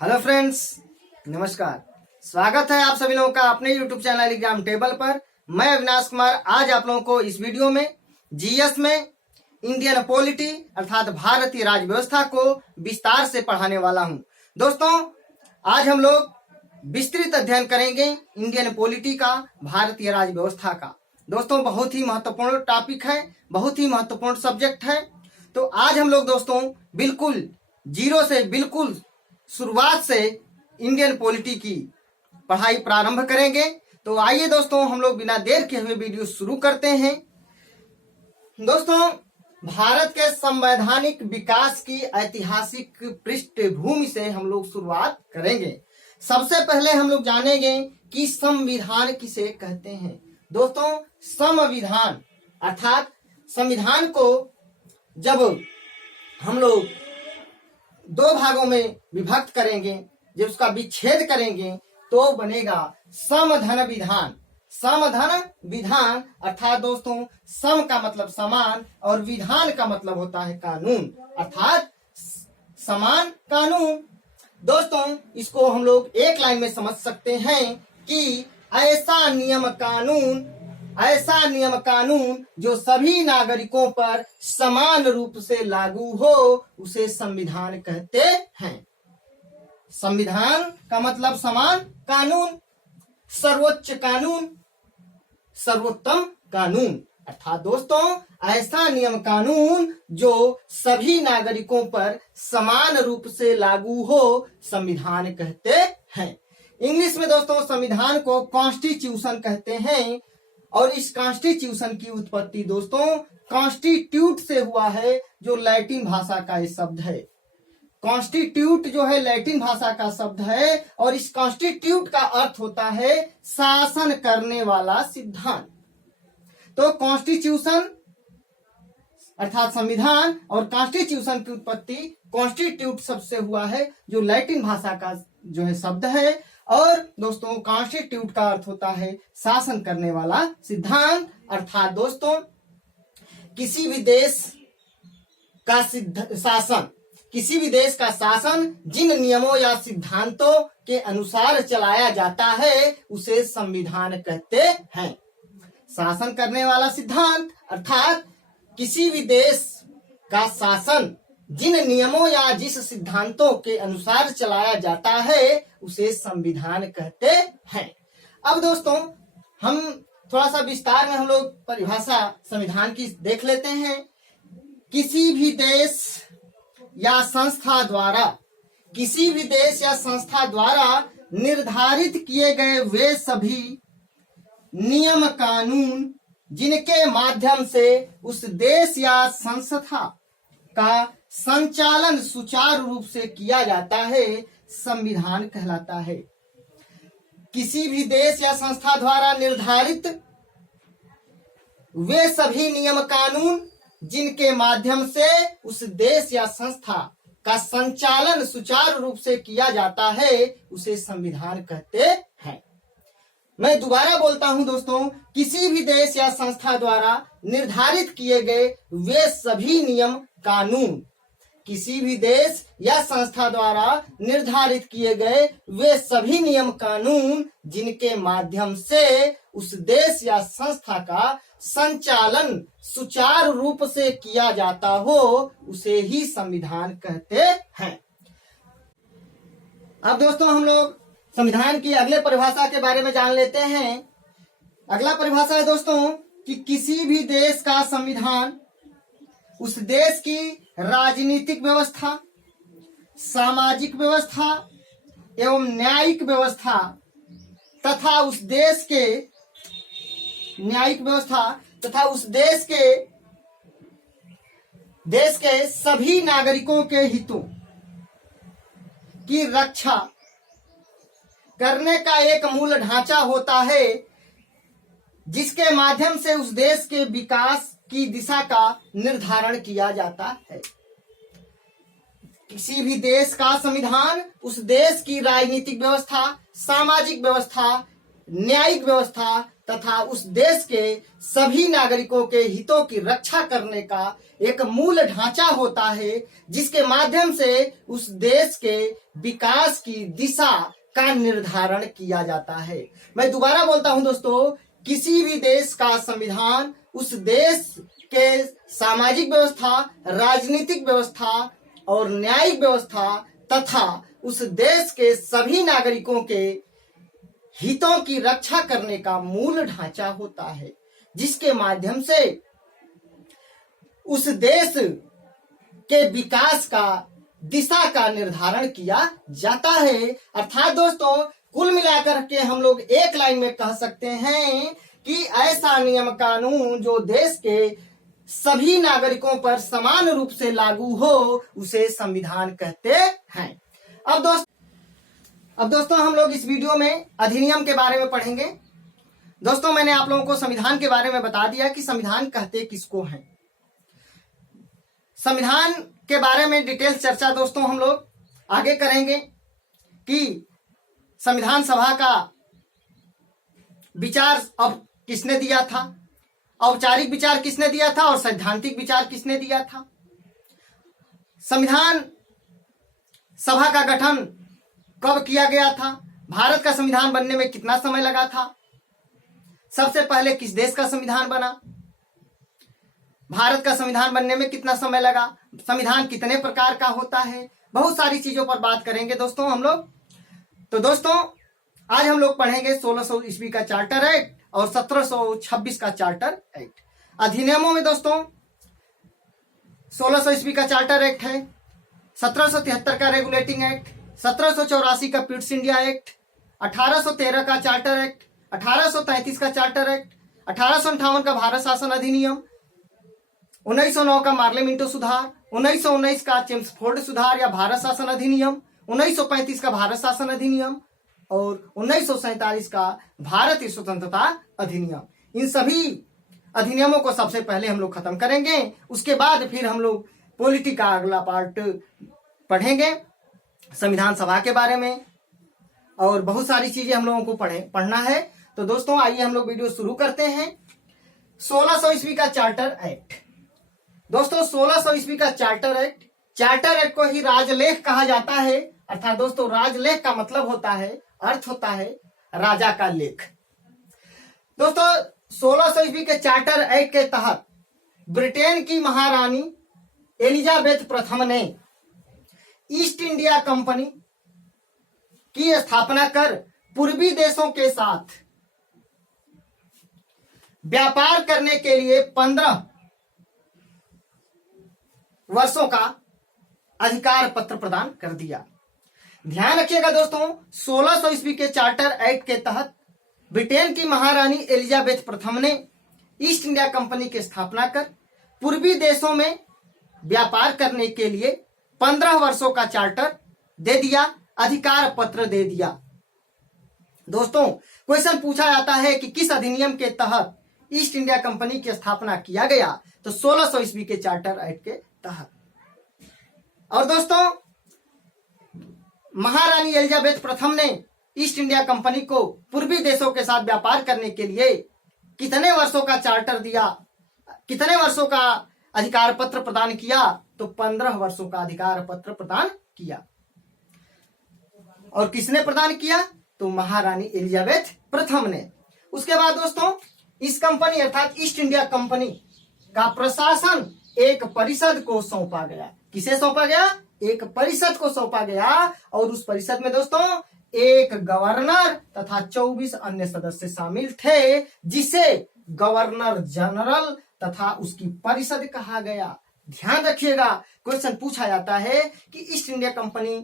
Hello friends, नमस्कार। स्वागत है आप सभी लोगों का अपने यूट्यूब चैनल एग्जाम टेबल पर। मैं अविनाश कुमार आज आप लोगों को इस वीडियो में जीएस में इंडियन पॉलिटी अर्थात भारतीय राज्य व्यवस्था को विस्तार से पढ़ाने वाला हूं। दोस्तों, आज हम लोग विस्तृत अध्ययन करेंगे इंडियन पॉलिटी का, भारतीय राज्य व्यवस्था का। दोस्तों, बहुत ही महत्वपूर्ण टॉपिक है, बहुत ही महत्वपूर्ण सब्जेक्ट है। तो आज हम लोग दोस्तों बिल्कुल जीरो से, बिल्कुल शुरुआत से इंडियन पॉलिटी की पढ़ाई प्रारंभ करेंगे। तो आइए दोस्तों, हम लोग बिना देर के हुए वीडियो शुरू करते हैं। दोस्तों, भारत के संवैधानिक विकास की ऐतिहासिक पृष्ठभूमि से हम लोग शुरुआत करेंगे। सबसे पहले हम लोग जानेंगे कि संविधान किसे कहते हैं। दोस्तों, संविधान अर्थात संविधान को जब हम लोग दो भागों में विभक्त करेंगे, जब उसका विच्छेद करेंगे तो बनेगा समधन विधान। समधन विधान अर्थात दोस्तों सम का मतलब समान और विधान का मतलब होता है कानून, अर्थात समान कानून। दोस्तों, इसको हम लोग एक लाइन में समझ सकते हैं कि ऐसा नियम कानून जो सभी नागरिकों पर समान रूप से लागू हो उसे संविधान कहते हैं। संविधान का मतलब समान कानून, सर्वोच्च कानून, सर्वोत्तम कानून, अर्थात दोस्तों ऐसा नियम कानून जो सभी नागरिकों पर समान रूप से लागू हो संविधान कहते हैं। इंग्लिश में दोस्तों संविधान को कॉन्स्टिट्यूशन कहते हैं और इस कॉन्स्टिट्यूशन की उत्पत्ति दोस्तों कॉन्स्टिट्यूट से हुआ है, जो लैटिन भाषा का ये शब्द है। कॉन्स्टिट्यूट जो है लैटिन भाषा का शब्द है और इस कॉन्स्टिट्यूट का अर्थ होता है शासन करने वाला सिद्धांत। तो कॉन्स्टिट्यूशन अर्थात संविधान और कॉन्स्टिट्यूशन की उत्पत्ति कॉन्स्टिट्यूट शब्द से हुआ है, जो लैटिन भाषा का जो है शब्द है। और दोस्तों कॉन्स्टिट्यूट का अर्थ होता है शासन करने वाला सिद्धांत, अर्थात दोस्तों किसी भी देश का शासन जिन नियमों या सिद्धांतों के अनुसार चलाया जाता है उसे संविधान कहते हैं। शासन करने वाला सिद्धांत अर्थात किसी भी देश का शासन जिन नियमों या जिस सिद्धांतों के अनुसार चलाया जाता है उसे संविधान कहते हैं। अब दोस्तों हम थोड़ा सा विस्तार में हम लोग परिभाषा संविधान की देख लेते हैं। किसी भी देश या संस्था द्वारा निर्धारित किए गए वे सभी नियम कानून जिनके माध्यम से उस देश या संस्था का संचालन सुचारू रूप से किया जाता है संविधान कहलाता है। किसी भी देश या संस्था द्वारा निर्धारित वे सभी नियम कानून जिनके माध्यम से उस देश या संस्था का संचालन सुचारू रूप से किया जाता है उसे संविधान कहते हैं। मैं दोबारा बोलता हूं दोस्तों, किसी भी देश या संस्था द्वारा निर्धारित किए गए वे सभी नियम कानून, किसी भी देश या संस्था द्वारा निर्धारित किए गए वे सभी नियम कानून जिनके माध्यम से उस देश या संस्था का संचालन सुचारू रूप से किया जाता हो उसे ही संविधान कहते हैं। अब दोस्तों हम लोग संविधान की अगले परिभाषा के बारे में जान लेते हैं। अगला परिभाषा है दोस्तों कि किसी भी देश का संविधान उस देश की राजनीतिक व्यवस्था, सामाजिक व्यवस्था एवं न्यायिक व्यवस्था तथा उस देश के सभी नागरिकों के हितों की रक्षा करने का एक मूल ढांचा होता है, जिसके माध्यम से उस देश के विकास की दिशा का निर्धारण किया जाता है। किसी भी देश का संविधान उस देश की राजनीतिक व्यवस्था, सामाजिक व्यवस्था, न्यायिक व्यवस्था तथा उस देश के सभी नागरिकों के हितों की रक्षा करने का एक मूल ढांचा होता है, जिसके माध्यम से उस देश के विकास की दिशा का निर्धारण किया जाता है। मैं दोबारा बोलता हूं दोस्तों, किसी भी देश का संविधान उस देश के सामाजिक व्यवस्था, राजनीतिक व्यवस्था और न्यायिक व्यवस्था तथा उस देश के सभी नागरिकों के हितों की रक्षा करने का मूल ढांचा होता है, जिसके माध्यम से उस देश के विकास का दिशा का निर्धारण किया जाता है। अर्थात दोस्तों, कुल मिलाकर के हम लोग एक लाइन में कह सकते हैं कि ऐसा नियम कानून जो देश के सभी नागरिकों पर समान रूप से लागू हो, उसे संविधान कहते हैं। अब दोस्तों हम लोग इस वीडियो में अधिनियम के बारे में पढ़ेंगे। दोस्तों, मैंने आप लोगों को संविधान के बारे में बता दिया कि संविधान कहते किसको हैं। संविधान के बारे में डिटेल चर्चा दोस्तों हम लोग आगे करेंगे कि संविधान सभा का विचार अब किसने दिया था, औपचारिक विचार किसने दिया था और सैद्धांतिक विचार किसने दिया था। संविधान सभा का गठन कब किया गया था, भारत का संविधान बनने में कितना समय लगा था, सबसे पहले किस देश का संविधान बना, भारत का संविधान बनने में कितना समय लगा, संविधान कितने प्रकार का होता है, बहुत सारी चीजों पर बात करेंगे दोस्तों हम लोग। तो दोस्तों, आज हम लोग पढ़ेंगे 1600 ईस्वी का चार्टर एक्ट और 1726 का चार्टर एक्ट। अधिनियमों में दोस्तों 1600 ईस्वी का चार्टर एक्ट है, 1773 का रेगुलेटिंग एक्ट, 1784 का पिट्स इंडिया एक्ट, 1813 का चार्टर एक्ट, 1833 का चार्टर एक्ट, 1858 का भारत शासन अधिनियम, 1909 का मार्लेमिंटो सुधार, 1919 का चेम्सफोर्ड सुधार या भारत शासन अधिनियम, 1935 का भारत शासन अधिनियम और 1947 का भारतीय स्वतंत्रता अधिनियम। इन सभी अधिनियमों को सबसे पहले हम लोग खत्म करेंगे, उसके बाद फिर हम लोग पॉलिटी का अगला पार्ट पढ़ेंगे, संविधान सभा के बारे में और बहुत सारी चीजें हम लोगों को पढ़ना है। तो दोस्तों आइए हम लोग वीडियो शुरू करते हैं। 1600 ईस्वी का चार्टर एक्ट। दोस्तों 1600 ईस्वी का चार्टर एक्ट को ही राजलेख कहा जाता है। अर्थात दोस्तों राजलेख का मतलब होता है, अर्थ होता है राजा का लेख। दोस्तों 1600 ईस्वी के चार्टर एक्ट के तहत ब्रिटेन की महारानी एलिजाबेथ प्रथम ने ईस्ट इंडिया कंपनी की स्थापना कर पूर्वी देशों के साथ व्यापार करने के लिए 15 वर्षों का अधिकार पत्र प्रदान कर दिया। ध्यान रखिएगा दोस्तों, 1600 ईस्वी के चार्टर एक्ट के तहत ब्रिटेन की महारानी एलिजाबेथ प्रथम ने ईस्ट इंडिया कंपनी की स्थापना कर पूर्वी देशों में व्यापार करने के लिए 15 वर्षों का चार्टर दे दिया, अधिकार पत्र दे दिया। दोस्तों क्वेश्चन पूछा जाता है कि किस अधिनियम के तहत ईस्ट इंडिया कंपनी की स्थापना किया गया, तो 1600 ईस्वी के चार्टर एक्ट के तहत। और दोस्तों महारानी एलिजाबेथ प्रथम ने ईस्ट इंडिया कंपनी को पूर्वी देशों के साथ व्यापार करने के लिए कितने वर्षों का चार्टर दिया, कितने वर्षों का अधिकार पत्र प्रदान किया, तो 15 वर्षों का अधिकार पत्र प्रदान किया। और किसने प्रदान किया, तो महारानी एलिजाबेथ प्रथम ने। उसके बाद दोस्तों इस कंपनी अर्थात ईस्ट इंडिया कंपनी का प्रशासन एक परिषद को सौंपा गया। किसे सौंपा गया, एक परिषद को सौंपा गया और उस परिषद में दोस्तों एक गवर्नर तथा 24 अन्य सदस्य शामिल थे, जिसे गवर्नर जनरल तथा उसकी परिषद कहा गया। ध्यान रखिएगा, क्वेश्चन पूछा जाता है कि ईस्ट इंडिया कंपनी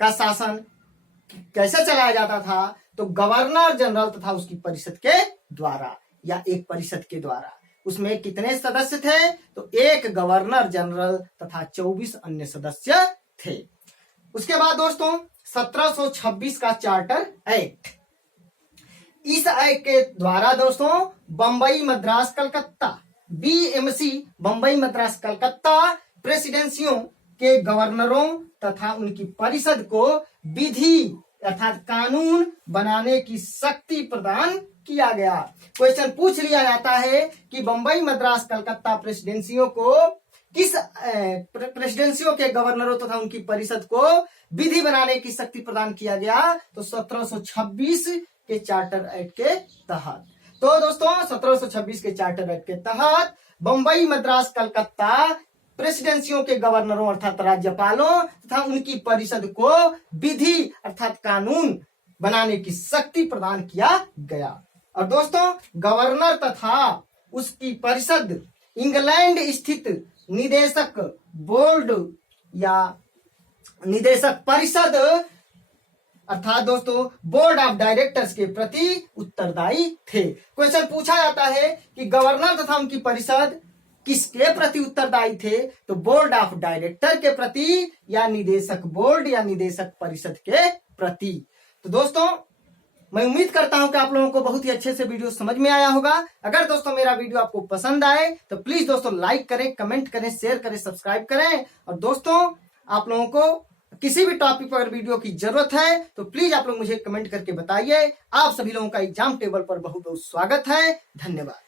का शासन कैसे चलाया जाता था, तो गवर्नर जनरल तथा उसकी परिषद के द्वारा या एक परिषद के द्वारा। उसमें कितने सदस्य थे, तो एक गवर्नर जनरल तथा 24 अन्य सदस्य थे। उसके बाद दोस्तों 1726 का चार्टर एक्ट। इस एक्ट के द्वारा दोस्तों बंबई मद्रास कलकत्ता BMC बंबई मद्रास कलकत्ता प्रेसिडेंसियों के गवर्नरों तथा उनकी परिषद को विधि अर्थात कानून बनाने की शक्ति प्रदान किया गया। क्वेश्चन पूछ लिया जाता है कि बंबई, मद्रास, कलकत्ता प्रेसिडेंसियों को किस प्रेसिडेंसियों के गवर्नरों तथा उनकी परिषद को विधि बनाने की शक्ति प्रदान किया गया? तो 1726 के चार्टर एक्ट के तहत। तो दोस्तों 1726 के चार्टर एक्ट के तहत बंबई, मद्रास, कलकत्ता प्रेसिडेंसियों के गवर्नरों अर्थात राज्यपालों तथा उनकी परिषद को विधि अर्थात कानून बनाने की शक्ति प्रदान किया गया। और दोस्तों गवर्नर तथा उसकी परिषद इंग्लैंड स्थित निदेशक बोर्ड या निदेशक परिषद अर्थात दोस्तों बोर्ड ऑफ डायरेक्टर्स के प्रति उत्तरदायी थे। क्वेश्चन पूछा जाता है कि गवर्नर तथा उनकी परिषद किसके प्रति उत्तरदायी थे? तो बोर्ड ऑफ डायरेक्टर के प्रति या निदेशक बोर्ड या निदेशक परिषद के प्रति। तो दोस्तों मैं उम्मीद करता हूं कि आप लोगों को बहुत ही अच्छे से वीडियो समझ में आया होगा। अगर दोस्तों मेरा वीडियो आपको पसंद आए तो प्लीज दोस्तों लाइक करें, कमेंट करें, शेयर करें, सब्सक्राइब करें। और दोस्तों आप लोगों को किसी भी टॉपिक पर वीडियो की जरूरत है तो प्लीज आप लोग मुझे कमेंट करके बताइए। आप सभी लोगों का एग्जाम टेबल पर बहुत बहुत स्वागत है। धन्यवाद।